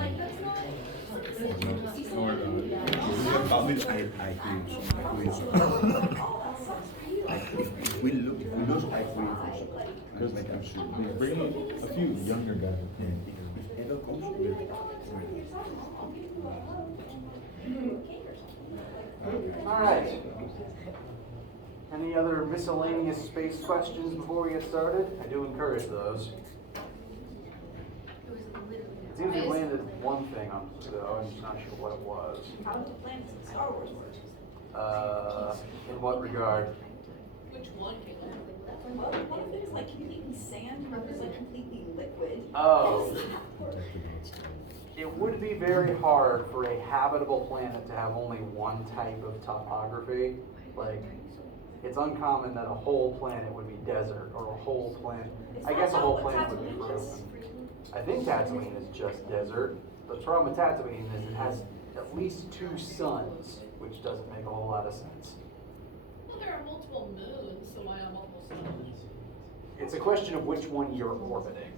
If we lose I3 because we bring a few younger guys, and if ever comes, we'll take it. All right. Any other miscellaneous space questions before we get started? I do encourage those. It seems we landed one thing on though. I'm just not sure what it was. How do the planets in Star Wars work? In what regard? Which one came out? Well, one of them is like completely sand, one is like completely liquid. Oh. It would be very hard for a habitable planet to have only one type of topography. Like, it's uncommon that a whole planet would be desert, or a whole planet. I guess a whole planet would be frozen. I think Tatooine is just desert. The problem with Tatooine is it has at least 2 suns, which doesn't make a whole lot of sense. Well, there are multiple moons, so why not multiple suns? It's a question of which one you're orbiting.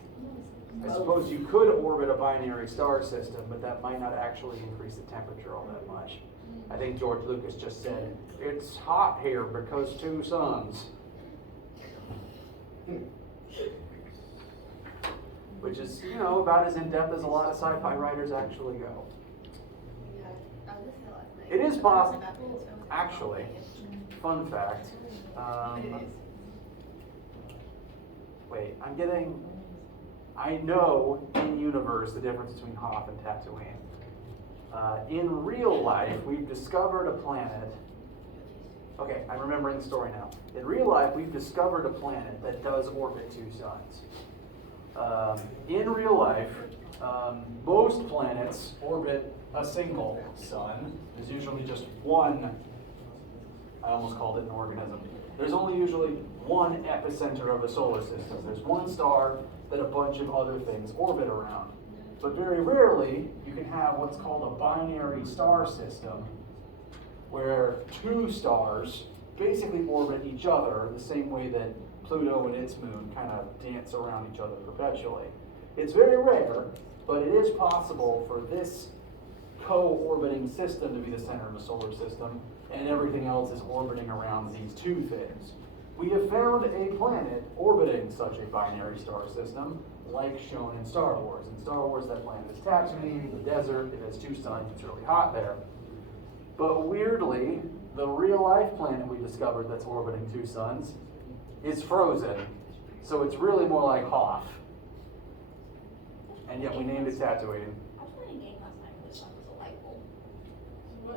I suppose you could orbit a binary star system, but that might not actually increase the temperature all that much. I think George Lucas just said, it's hot here because 2 suns. Which is, you know, about as in-depth as a lot of sci-fi writers actually go. It is possible, actually, fun fact. Wait, I know in universe the difference between Hoth and Tatooine. In real life, we've discovered a planet. Okay, I'm remembering the story now. In real life, we've discovered a planet that does orbit 2 suns. In real life, most planets orbit a single sun. There's usually just one, I almost called it an organism. There's only usually one epicenter of a solar system. There's one star that a bunch of other things orbit around. But very rarely, you can have what's called a binary star system, where 2 stars basically orbit each other the same way that Pluto and its moon kind of dance around each other perpetually. It's very rare, but it is possible for this co-orbiting system to be the center of the solar system, and everything else is orbiting around these 2 things. We have found a planet orbiting such a binary star system, like shown in Star Wars. In Star Wars, that planet is Tatooine, the desert. It has 2 suns. It's really hot there. But weirdly, the real-life planet we discovered that's orbiting 2 suns is frozen. So it's really more like Hoth. And yet we named it Tatooine. I was playing a game last night where the sun was a light bulb. What?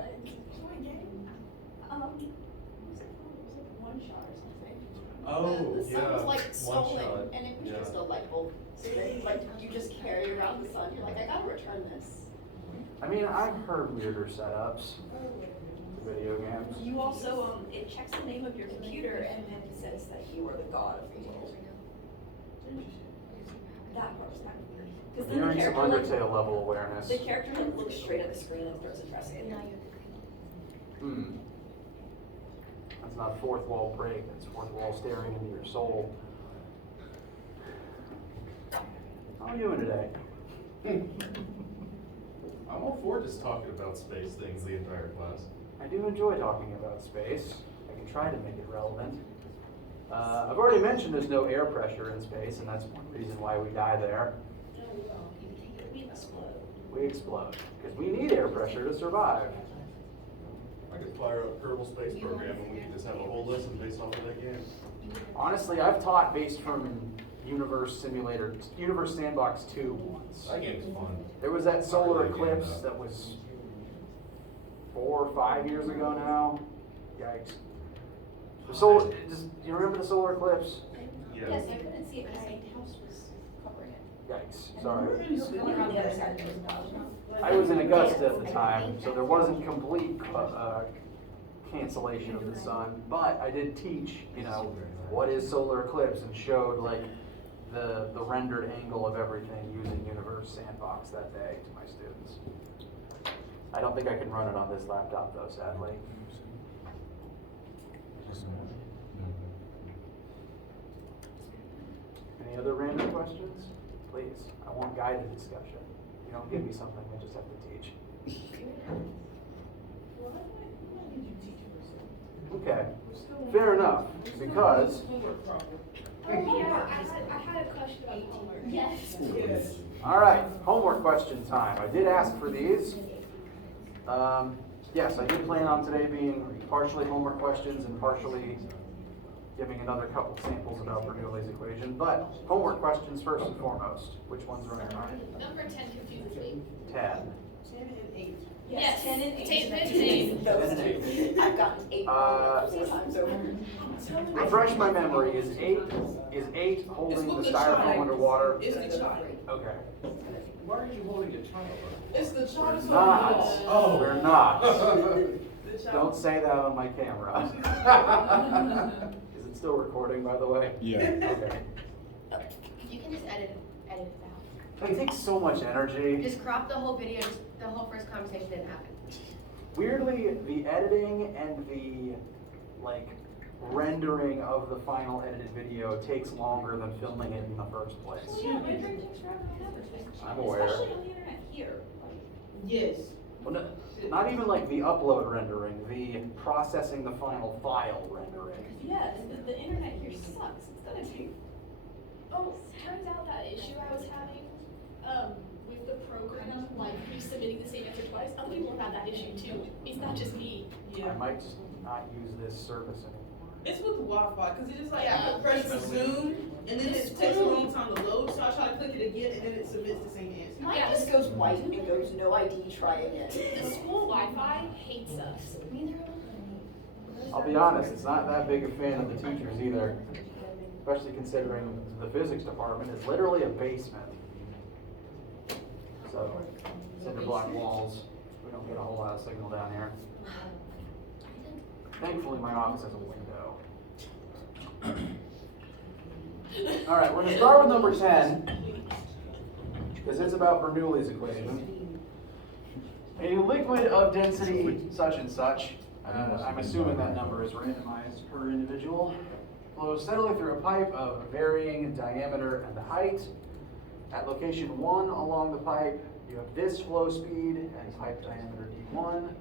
What game? It was like one shot or something. Oh, The sun was like one stolen, shot. and it was Yeah. just a light bulb. So then, like, you just carry around the sun. You're like, I gotta return this. I mean, I've heard weirder setups for video games. You also, it checks the name of your computer and then it says that you are the god of the world. That part's kind of weird. Because then Hearing some Undertale level awareness. the character like looks straight at the screen and starts addressing it. That's not 4th wall break, that's 4th wall staring into your soul. How are you doing today? I'm all for just talking about space things the entire class. I do enjoy talking about space. I can try to make it relevant. I've already mentioned there's no air pressure in space, and that's one reason why we die there. We explode. We explode, because we need air pressure to survive. I could fire up Kerbal Space Program and we could just have a whole lesson based off of that game. Honestly, I've taught based from Universe Sandbox 2 once. That game's fun. There was that solar eclipse that was 4 or 5 years ago now. Yikes. The solar, you remember the solar eclipse? Yeah. Yes, I couldn't see it because the house was covering it. Yikes, sorry. Going around the other side, there was no. I was in Augusta at the time, so there wasn't complete cancellation of the sun, but I did teach, you know, what is solar eclipse, and showed like the rendered angle of everything using Universe Sandbox that day to my students. I don't think I can run it on this laptop though, sadly. Any other random questions? Please, I want guided discussion. You don't give me something, I just have to teach. Okay, fair enough, because, Yeah, I had a question about homework. Yes. all right, homework question time. I did ask for these. Yes, I did plan on today being partially homework questions and partially giving another couple samples about Bernoulli's equation, but homework questions first and foremost. Which ones are in your mind? Number 10 confuses me. 10. 10 and 8. Yes, Yes, 10 and 8. 10 and 8. Those 10 and two. I've gotten 8 times over. Refresh my memory, is eight holding the styrofoam underwater? It's the child. Okay. Why are you holding a child? It's the child. We're not. Oh. We're not. The child. Don't say that on my camera. Is it still recording, by the way? Yeah. Okay. You can just edit it out. It takes so much energy. Just crop the whole video, just the whole first conversation didn't happen. Weirdly, the editing and the rendering of the final edited video takes longer than filming it in the first place. Yeah, rendering takes forever and ever. I'm aware. Especially on the internet here. Yes. Well, no, not even like the upload rendering, the processing the final file rendering. Yes, the internet here sucks. It's gonna take. Oh, turns out that issue I was having with the program, like resubmitting the same answer twice, other people have had that issue too. It's not just me. I Yeah. might just not use this service anymore. It's with the Wi-Fi, cause it just like, I Yeah. can press resume, and then it takes a long time to load, so I try to click it again, and then it submits the same answer. Mine Yeah. just goes white and goes no ID, try again. The school Wi-Fi hates us. I'll be honest, it's not that big a fan of the teachers either, especially considering the physics department is literally a basement. So, cinder block walls, we don't get a whole lot of signal down here. Thankfully, my office has a window. All right, we're gonna start with number 10, because it's about Bernoulli's equation. A liquid of density such and such, I'm assuming that number is randomized per individual, flows steadily through a pipe of varying diameter and height. At location 1 along the pipe, you have this flow speed and pipe diameter d1.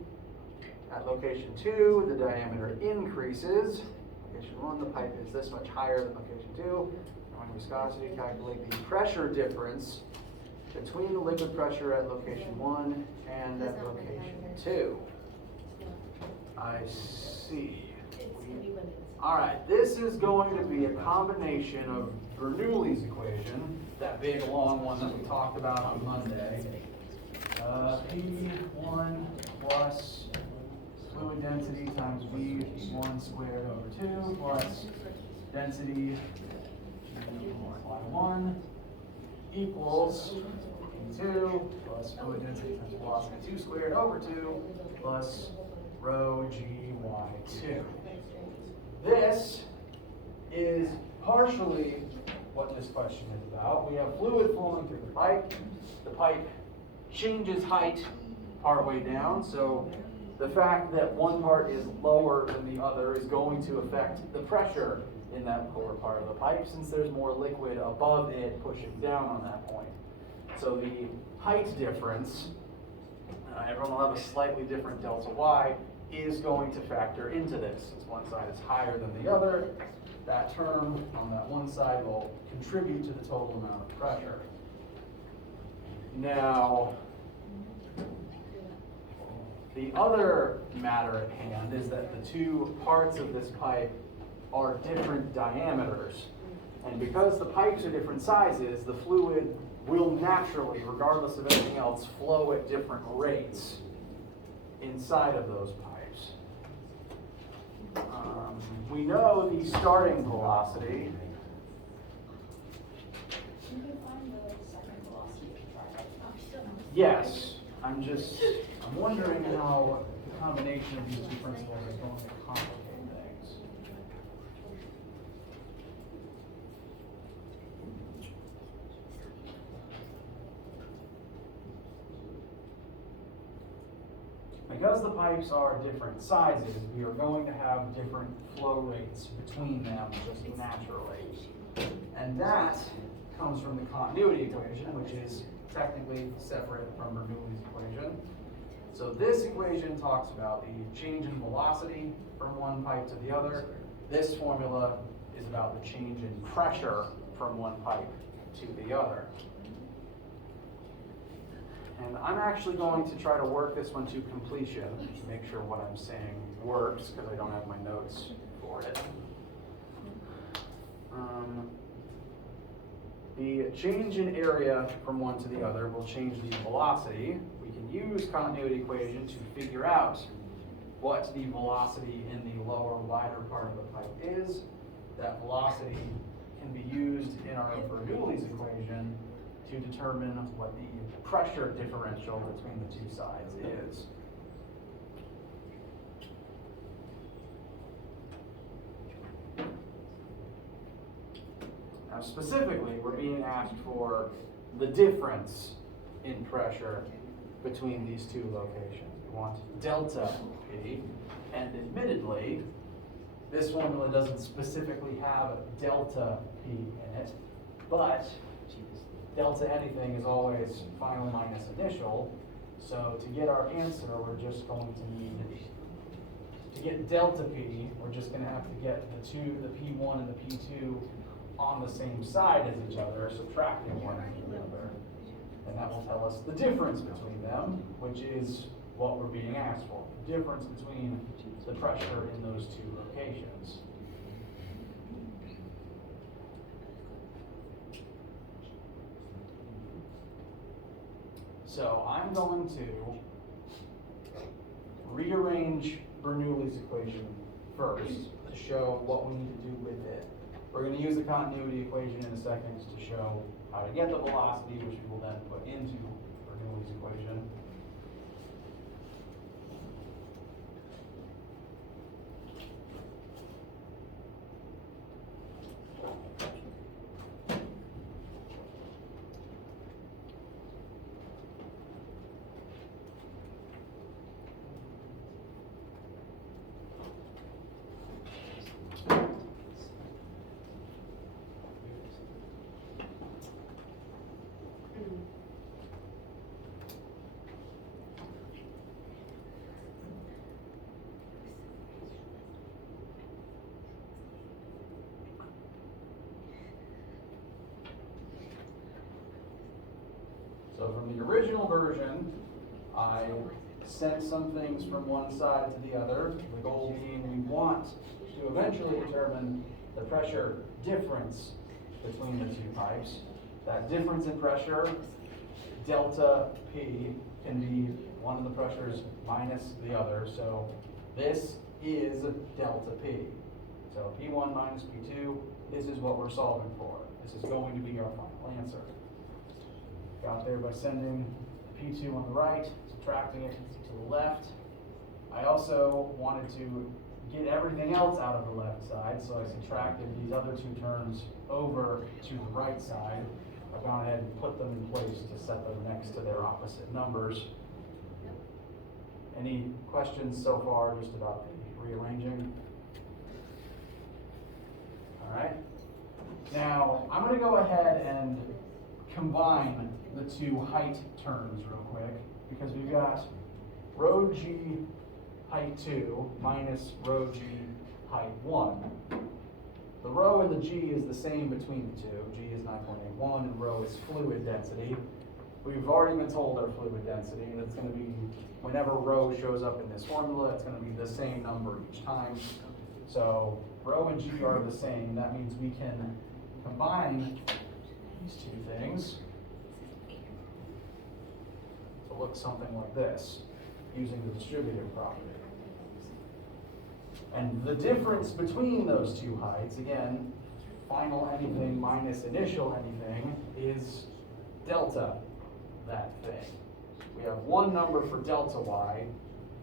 At location 2, the diameter increases. Location 1, the pipe is this much higher than location 2. Knowing viscosity, calculate the pressure difference between the liquid pressure at location 1 and at location 2. I see. All right, this is going to be a combination of Bernoulli's equation, that big long one that we talked about on Monday. P1 plus fluid density times V1 squared over 2 plus density Y1 equals P2 plus fluid density times velocity 2 squared over 2 plus rho GY2. This is partially what this question is about. We have fluid flowing through the pipe. The pipe changes height partway down, so the fact that one part is lower than the other is going to affect the pressure in that lower part of the pipe, since there's more liquid above it pushing down on that point. So the height difference, everyone will have a slightly different delta Y, is going to factor into this. Since one side is higher than the other, that term on that one side will contribute to the total amount of pressure. Now, the other matter at hand is that the two parts of this pipe are different diameters. And because the pipes are different sizes, the fluid will naturally, regardless of anything else, flow at different rates inside of those pipes. We know the starting velocity. You can find the second velocity if you try that. Yes, I'm wondering how the combination of these two principles is going to complicate things. Because the pipes are different sizes, we are going to have different flow rates between them just naturally. And that comes from the continuity equation, which is technically separate from Bernoulli's equation. So this equation talks about the change in velocity from one pipe to the other. This formula is about the change in pressure from one pipe to the other. And I'm actually going to try to work this one to completion to make sure what I'm saying works, because I don't have my notes for it. The change in area from one to the other will change the velocity. We can use continuity equation to figure out what the velocity in the lower, wider part of the pipe is. That velocity can be used in our Bernoulli's equation to determine what the pressure differential between the two sides is. Now specifically, we're being asked for the difference in pressure between these two locations. We want delta P, and admittedly, this formula doesn't specifically have delta P in it, but delta anything is always final minus initial, so to get our answer, we're just going to need, to get delta P, we're just going to have to get the P1 and the P2 on the same side as each other, subtracting one from the other. And that will tell us the difference between them, which is what we're being asked for. The difference between the pressure in those two locations. So I'm going to rearrange Bernoulli's equation first to show what we need to do with it. We're going to use the continuity equation in a second to show how to get the velocity, which we will then put into Bernoulli's equation. So from the original version, I sent some things from one side to the other, the goal being we want to eventually determine the pressure difference between the two pipes. That difference in pressure, delta P, can be one of the pressures minus the other, so this is delta P. So P1 minus P2, this is what we're solving for. This is going to be our final answer. Got there by sending P2 on the right, subtracting it to the left. I also wanted to get everything else out of the left side, so I subtracted these other two terms over to the right side. I've gone ahead and put them in place to set them next to their opposite numbers. Any questions so far just about the rearranging? All right. Now, I'm going to go ahead and combine the two height terms real quick, because we've got rho g height 2 minus rho g height 1. The rho and the g is the same between the two. G is 9.81 and rho is fluid density. We've already been told our fluid density, and it's going to be, whenever rho shows up in this formula, it's going to be the same number each time. So rho and g are the same. That means we can combine these two things to look something like this, using the distributive property. And the difference between those two heights, again, final anything minus initial anything, is delta that thing. We have one number for delta y.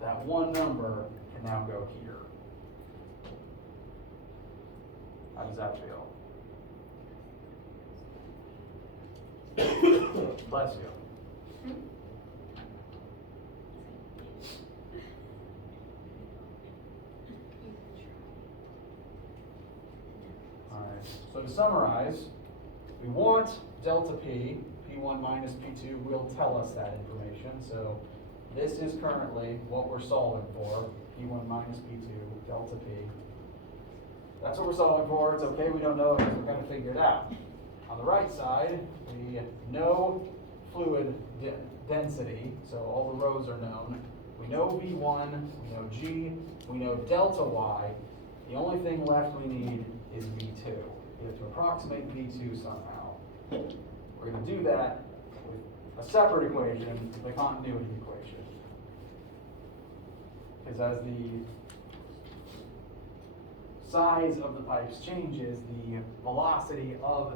That one number can now go here. How does that feel? Bless you. All right, so to summarize, we want delta P, P1 minus P2 will tell us that information. So this is currently what we're solving for, P1 minus P2, delta P. That's what we're solving for. It's okay we don't know it because we're going to figure it out. On the right side, we know fluid density, so all the rows are known. We know V1, we know G, we know delta Y. The only thing left we need is V2. We have to approximate V2 somehow. We're going to do that with a separate equation, the continuity equation. Because as the size of the pipes changes, the velocity of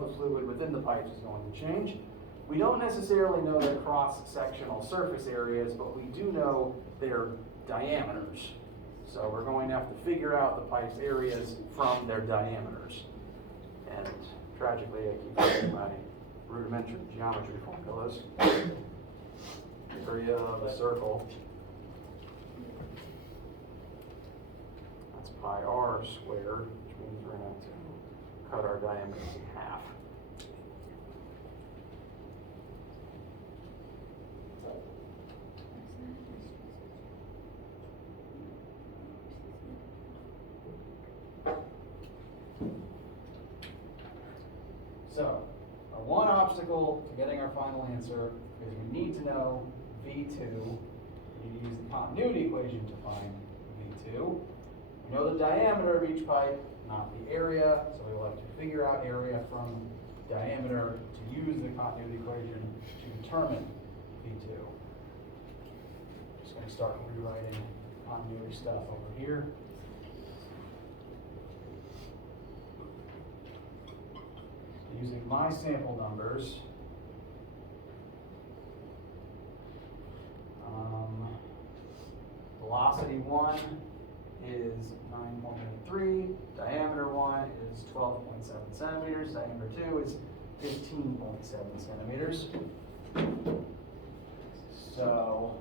the fluid within the pipes is going to change. We don't necessarily know their cross-sectional surface areas, but we do know their diameters. So we're going to have to figure out the pipe's areas from their diameters. And tragically, I keep forgetting my rudimentary geometry formulas. Area of a circle, that's pi r squared, which means we're going to have to cut our diameter in half. So, our one obstacle to getting our final answer is we need to know V2. We need to use the continuity equation to find V2. We know the diameter of each pipe, not the area, so we will have to figure out area from diameter to use the continuity equation to determine V2. Just going to start rewriting continuity stuff over here. Using my sample numbers, velocity 1 is 9.83, diameter 1 is 12.7 centimeters, diameter 2 is 15.7 centimeters. So,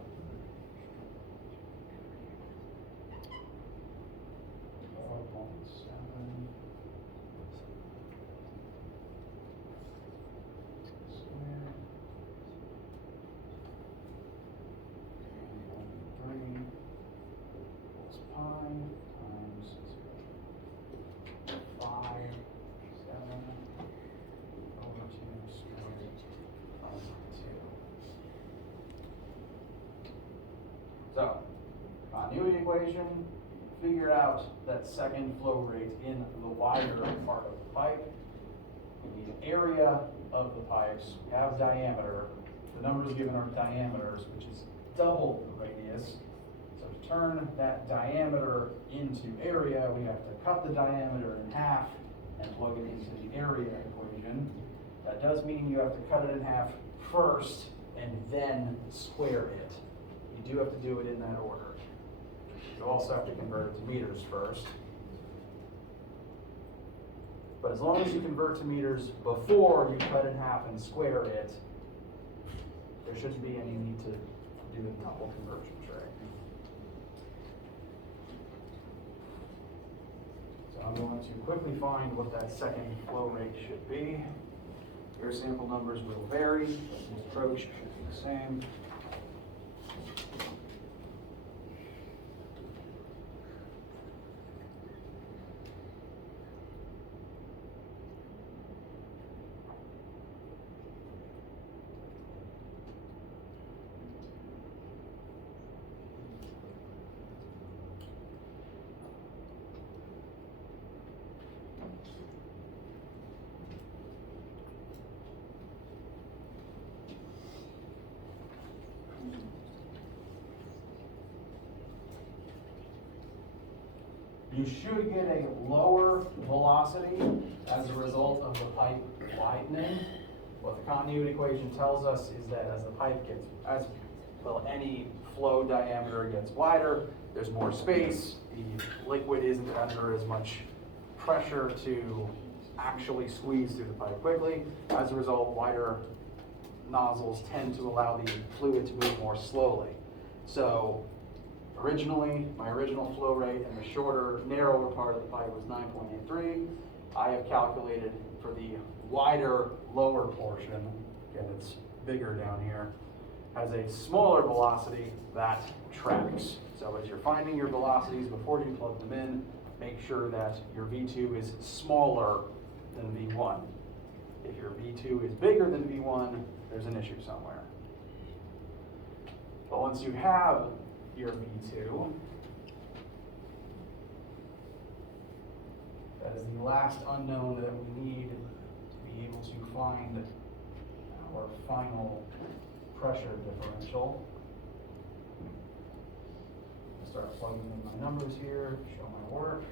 so, continuity equation, figure out that second flow rate in the wider part of the pipe. We need area of the pipes, we have diameter. The numbers given are diameters, which is double the radius. So to turn that diameter into area, we have to cut the diameter in half and plug it into the area equation. That does mean you have to cut it in half first and then square it. You do have to do it in that order. You also have to convert it to meters first. But as long as you convert to meters before you cut in half and square it, there shouldn't be any need to do the double conversion trick. So I'm going to quickly find what that second flow rate should be. Your sample numbers will vary, but the approach should be the same. You should get a lower velocity as a result of the pipe widening. What the continuity equation tells us is that as the pipe gets, any flow diameter gets wider, there's more space, the liquid isn't under as much pressure to actually squeeze through the pipe quickly. As a result, wider nozzles tend to allow the fluid to move more slowly. So Originally, my original flow rate in the shorter, narrower part of the pipe was 9.83. I have calculated for the wider, lower portion, again, it's bigger down here, has a smaller velocity that tracks. So as you're finding your velocities before you plug them in, make sure that your V2 is smaller than V1. If your V2 is bigger than V1, there's an issue somewhere. But once you have your V2, that is the last unknown that we need to be able to find our final pressure differential. I'll start plugging in my numbers here, show my work.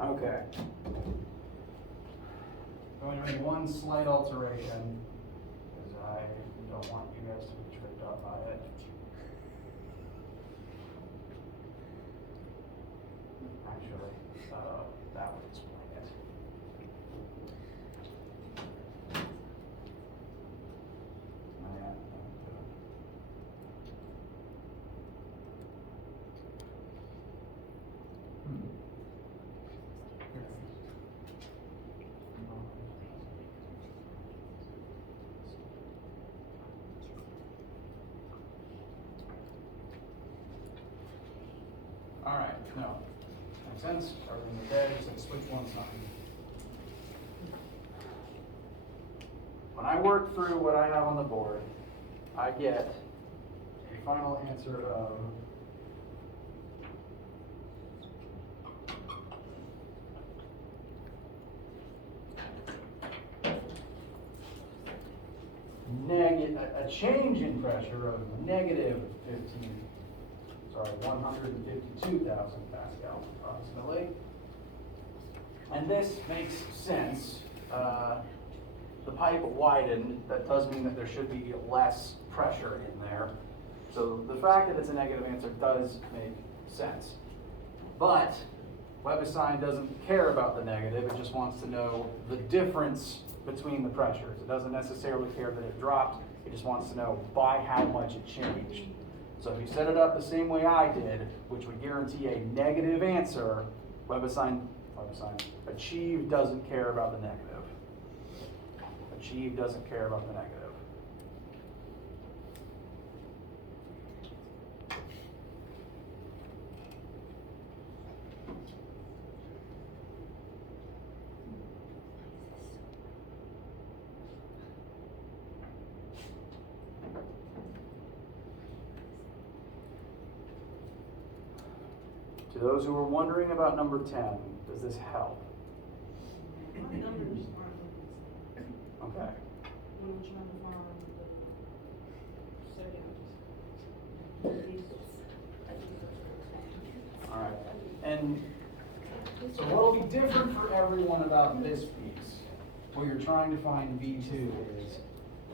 Okay. I'm going to make one slight alteration because I don't want you guys to be tripped up by it. Actually, that would explain it. All right, no, makes sense. Everything's dead, just like switch one side. When I work through what I have on the board, I get a final answer of a change in pressure of negative 152,000 Pascal approximately. And this makes sense. The pipe widened, that does mean that there should be less pressure in there. So the fact that it's a negative answer does make sense. But WebAssign doesn't care about the negative, it just wants to know the difference between the pressures. It doesn't necessarily care that it dropped, it just wants to know by how much it changed. So if you set it up the same way I did, which would guarantee a negative answer, Ch5 doesn't care about the negative. Ch5 doesn't care about the negative. To those who are wondering about number 10, does this help? My numbers aren't. Okay. When I'm trying to find All right, and so what'll be different for everyone about this piece, where you're trying to find V2 is,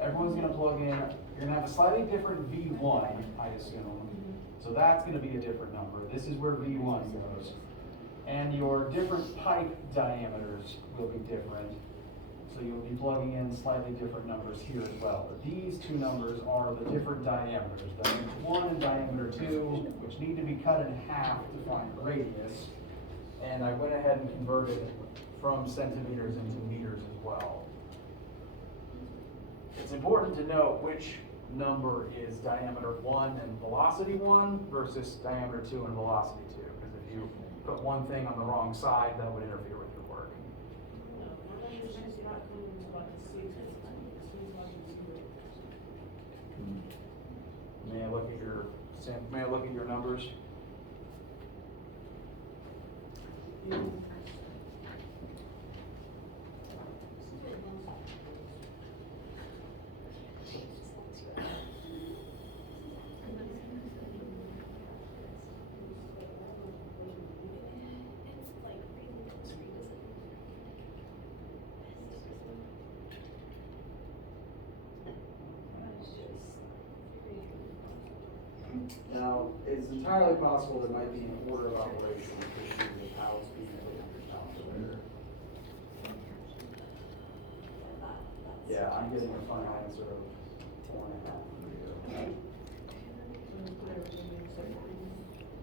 everyone's gonna plug in, you're gonna have a slightly different V1, I assume. So that's gonna be a different number. This is where V1 goes. And your different pipe diameters will be different. So you'll be plugging in slightly different numbers here as well. But these two numbers are the different diameters, diameter 1 and diameter 2, which need to be cut in half to find radius. And I went ahead and converted from centimeters into meters as well. It's important to note which number is diameter 1 and velocity 1 versus diameter 2 and velocity 2. Because if you put one thing on the wrong side, that would interfere with your work. May I look at your numbers? Now, it's entirely possible there might be an order of operation issue with how it's being put in your calculator. Yeah, I'm getting a final answer of 4.5.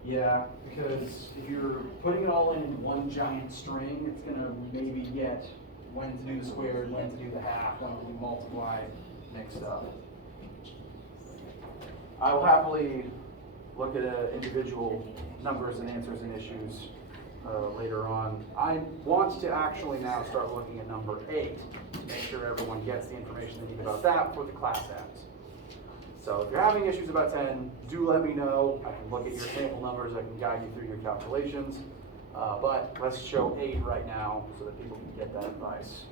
Yeah, because if you're putting it all in one giant string, it's gonna maybe get when to do the squared, when to do the half, when to do multiply mixed up. I will happily look at individual numbers and answers and issues later on. I want to actually now start looking at number 8, make sure everyone gets the information they need about that before the class ends. So if you're having issues about 10, do let me know. I can look at your sample numbers, I can guide you through your calculations. But let's show 8 right now so that people can get that advice.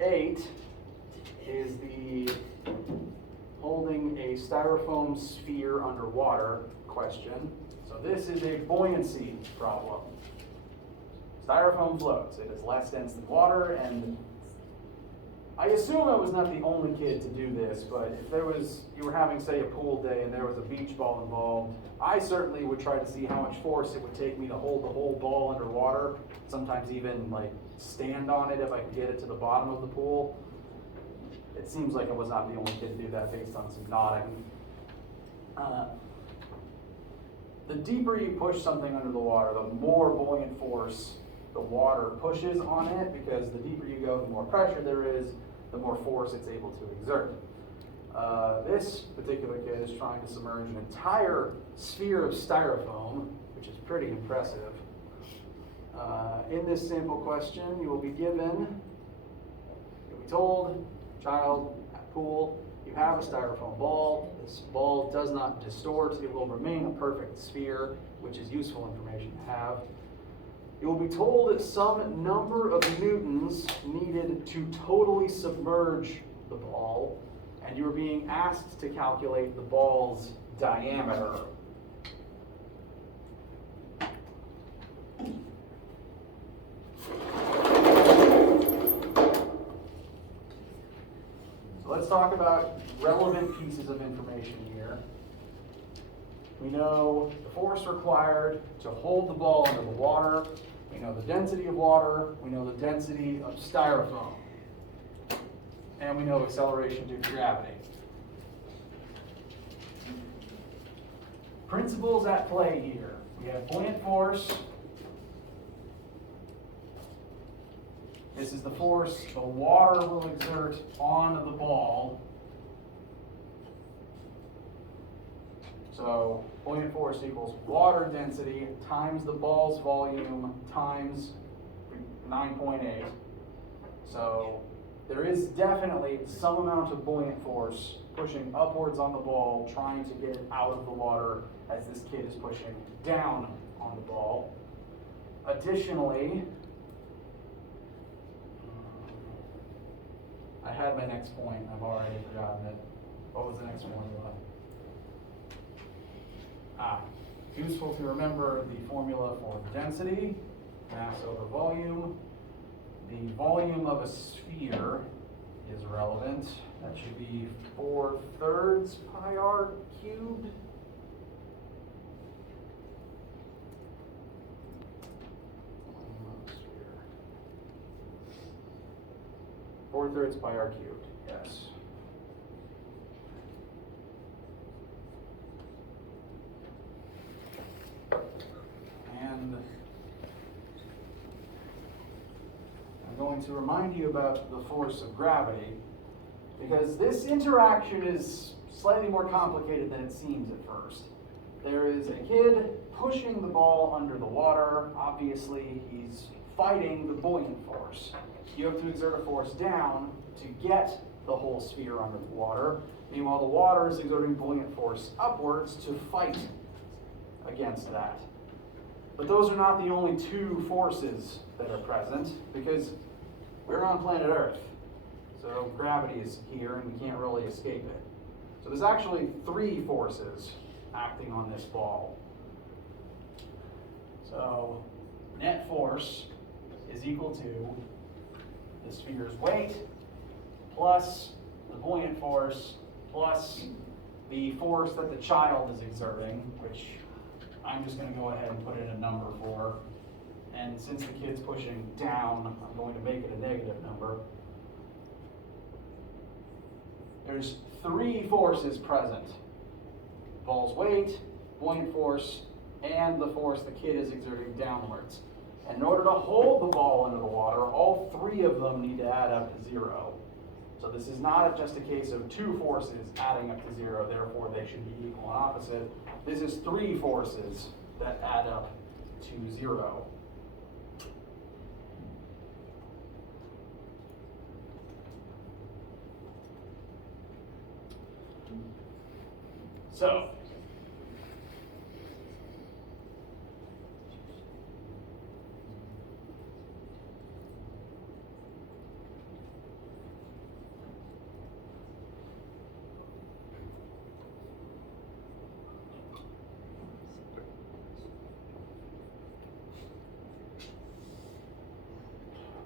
8 is the holding a styrofoam sphere underwater question. So this is a buoyancy problem. Styrofoam floats. It is less dense than water, and I assume I was not the only kid to do this, but if you were having, say, a pool day and there was a beach ball involved, I certainly would try to see how much force it would take me to hold the whole ball underwater, sometimes even like stand on it if I could get it to the bottom of the pool. It seems like I was not the only kid to do that based on some nodding. The deeper you push something under the water, the more buoyant force the water pushes on it, because the deeper you go, the more pressure there is, the more force it's able to exert. This particular kid is trying to submerge an entire sphere of styrofoam, which is pretty impressive. In this sample question, you will be told, child, at pool, you have a styrofoam ball. This ball does not distort. It will remain a perfect sphere, which is useful information to have. You will be told some number of newtons needed to totally submerge the ball, and you're being asked to calculate the ball's diameter. So let's talk about relevant pieces of information here. We know the force required to hold the ball under the water. We know the density of water. We know the density of styrofoam. And we know acceleration due to gravity. Principles at play here. We have buoyant force. This is the force the water will exert on the ball. So buoyant force equals water density times the ball's volume times 9.8. So there is definitely some amount of buoyant force pushing upwards on the ball, trying to get it out of the water as this kid is pushing down on the ball. Additionally, I had my next point, I've already forgotten it. What was the next formula? Useful to remember the formula for density, mass over volume. The volume of a sphere is relevant. That should be 4/3 pi r cubed. Volume of a sphere. 4/3 pi r cubed, yes. And I'm going to remind you about the force of gravity, because this interaction is slightly more complicated than it seems at first. There is a kid pushing the ball under the water. Obviously, he's fighting the buoyant force. You have to exert a force down to get the whole sphere under the water. Meanwhile, the water is exerting buoyant force upwards to fight against that. But those are not the only two forces that are present, because we're on planet Earth. So gravity is here and we can't really escape it. So there's actually three forces acting on this ball. So net force is equal to the sphere's weight plus the buoyant force plus the force that the child is exerting, which I'm just going to go ahead and put in a number for. And since the kid's pushing down, I'm going to make it a negative number. There's three forces present: ball's weight, buoyant force, and the force the kid is exerting downwards. And in order to hold the ball under the water, all three of them need to add up to 0. So this is not just a case of two forces adding up to 0, therefore they should be equal and opposite. This is three forces that add up to 0. So,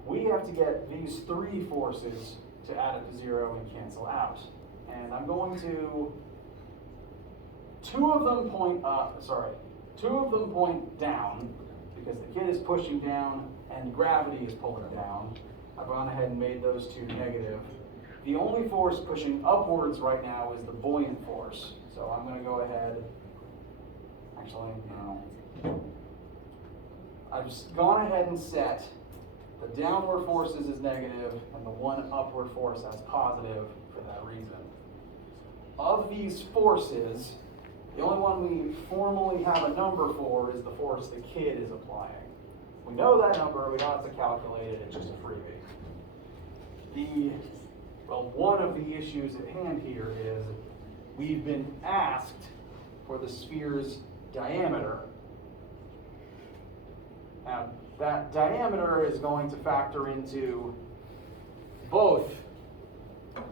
we have to get these three forces to add up to 0 and cancel out. And I'm going to, two of them point down, because the kid is pushing down and gravity is pulling down. I've gone ahead and made those two negative. The only force pushing upwards right now is the buoyant force. So I'm going to go ahead, actually, no. I've just gone ahead and set the downward forces as negative and the one upward force as positive for that reason. Of these forces, the only one we formally have a number for is the force the kid is applying. We know that number, we don't have to calculate it, it's just a freebie. One of the issues at hand here is we've been asked for the sphere's diameter. Now, that diameter is going to factor into both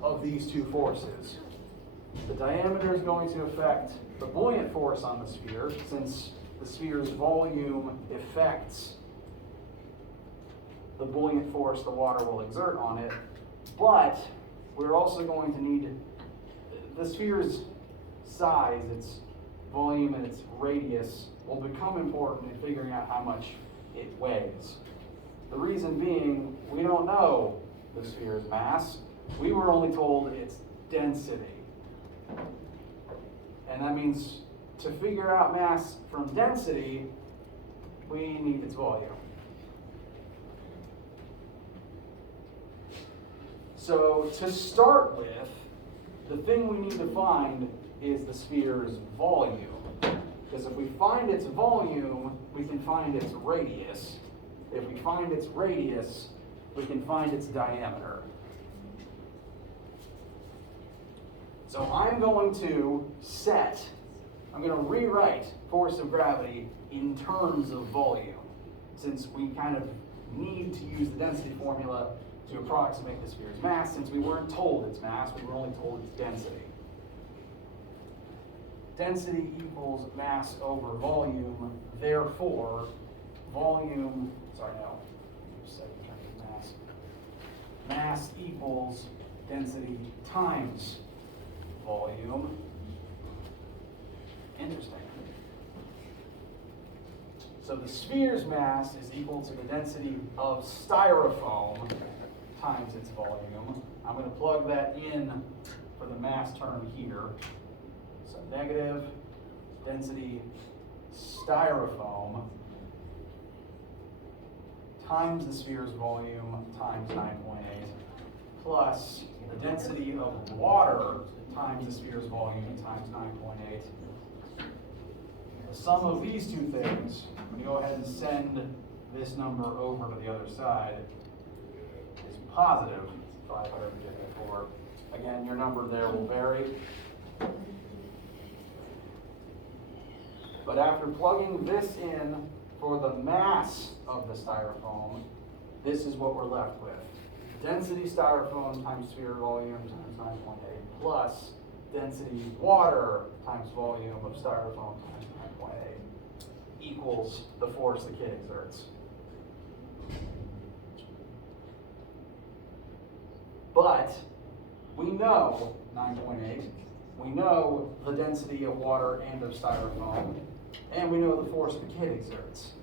of these two forces. The diameter is going to affect the buoyant force on the sphere, since the sphere's volume affects the buoyant force the water will exert on it. But we're also going to need the sphere's size, its volume, and its radius will become important in figuring out how much it weighs. The reason being, we don't know the sphere's mass. We were only told its density. And that means to figure out mass from density, we need its volume. So to start with, the thing we need to find is the sphere's volume. Because if we find its volume, we can find its radius. If we find its radius, we can find its diameter. So I'm going to rewrite force of gravity in terms of volume, since we kind of need to use the density formula to approximate the sphere's mass, since we weren't told its mass, we were only told its density. Density equals mass over volume, therefore, volume, sorry, no, just said in terms of mass. Mass equals density times volume. Interesting. So the sphere's mass is equal to the density of styrofoam times its volume. I'm going to plug that in for the mass term here. So negative density styrofoam times the sphere's volume times 9.8 plus the density of water times the sphere's volume times 9.8. The sum of these two things, when you go ahead and send this number over to the other side, is positive 554. Again, your number there will vary. But after plugging this in for the mass of the styrofoam, this is what we're left with. Density styrofoam times sphere volume times 9.8 plus density water times volume of styrofoam times 9.8 equals the force the kid exerts. But we know 9.8, we know the density of water and of styrofoam, and we know the force the kid exerts.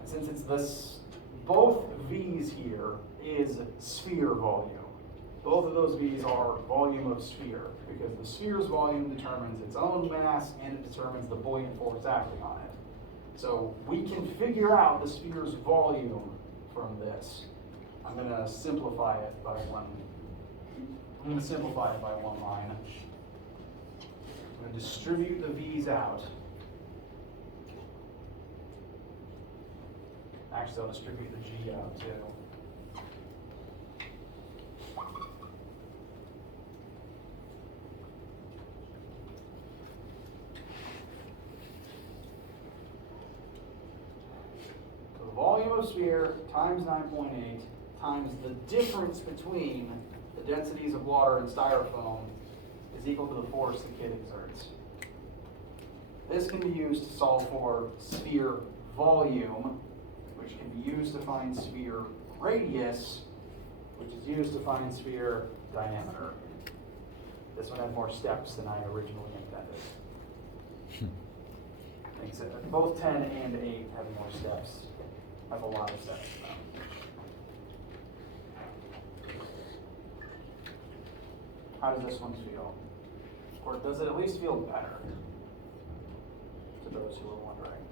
And since it's this, both V's here is sphere volume. Both of those V's are volume of sphere, because the sphere's volume determines its own mass and it determines the buoyant force acting on it. So we can figure out the sphere's volume from this. I'm going to simplify it by one line. I'm going to distribute the V's out. Actually, I'll distribute the G out too. The volume of sphere times 9.8 times the difference between the densities of water and styrofoam is equal to the force the kid exerts. This can be used to solve for sphere volume, which can be used to find sphere radius, which is used to find sphere diameter. This one had more steps than I originally intended. Makes it, both 10 and 8 have more steps, have a lot of steps in them. How does this one feel? Or does it at least feel better? To those who are wondering.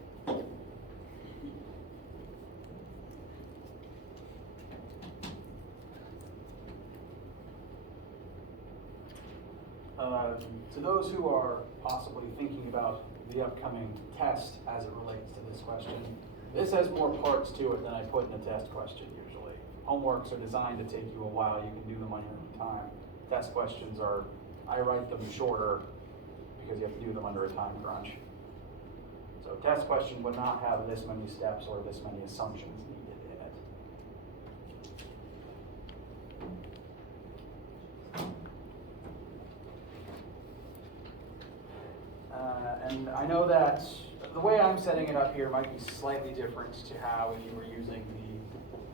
To those who are possibly thinking about the upcoming test as it relates to this question, this has more parts to it than I put in a test question usually. Homeworks are designed to take you a while. You can do them on your own time. Test questions are, I write them shorter because you have to do them under a time crunch. So a test question would not have this many steps or this many assumptions needed in it. And I know that the way I'm setting it up here might be slightly different to how if you were using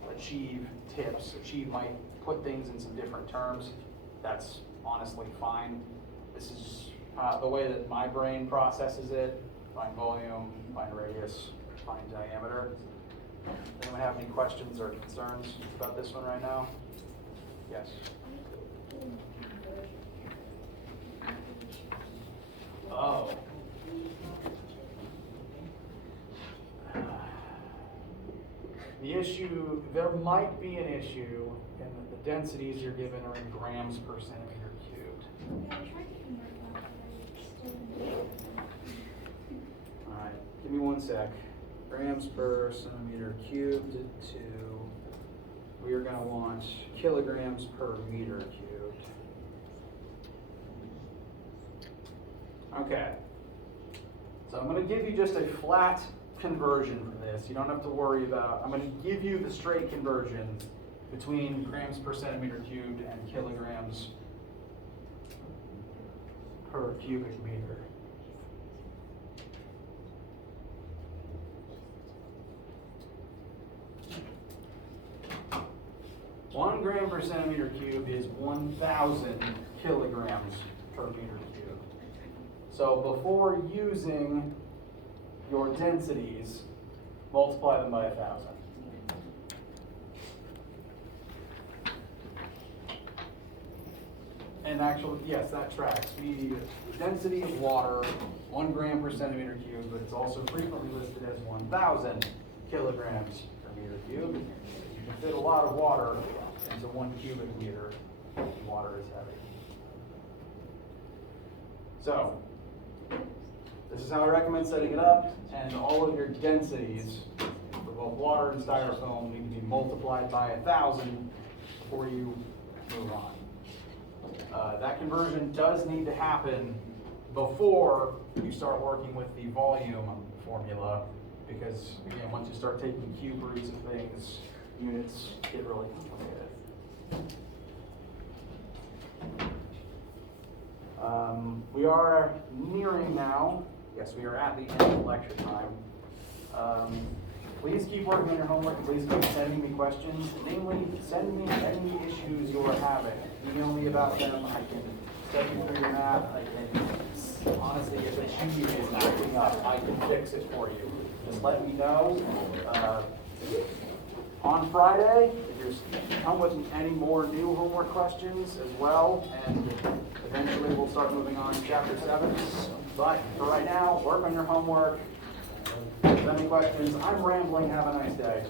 the Ch5 tips. Ch5 might put things in some different terms. That's honestly fine. This is the way that my brain processes it. Find volume, find radius, find diameter. Anyone have any questions or concerns about this one right now? Yes? Oh. The issue, there might be an issue in that the densities you're given are in grams per centimeter cubed. Yeah, I tried to convert that, but I still All right, give me one sec. Grams per centimeter cubed to, we are going to want kilograms per meter cubed. Okay, so I'm going to give you just a flat conversion for this. You don't have to worry about, I'm going to give you the straight conversion, between grams per centimeter cubed and kilograms per cubic meter. One gram per centimeter cubed is 1,000 kilograms per meter cubed. So before using your densities, multiply them by 1,000. And actually, yes, that tracks. The density of water, 1 gram per centimeter cubed, but it's also frequently listed as 1,000 kilograms per meter cubed. You can fit a lot of water into 1 cubic meter. Water is heavy. So, this is how I recommend setting it up, and all of your densities for both water and styrofoam need to be multiplied by 1,000 before you move on. That conversion does need to happen before you start working with the volume formula, because again, once you start taking cube roots of things, units get really complicated. We are nearing now, yes, we are at the end of lecture time. Please keep working on your homework, and please keep sending me questions. Namely, send me any issues you're having. Email me about them. I can study through your math. I can, honestly, if a sheet is acting up, I can fix it for you. Just let me know. On Friday, if you're come with any more new homework questions as well, and eventually we'll start moving on to chapter 7. But for right now, work on your homework. If you have any questions, I'm rambling. Have a nice day.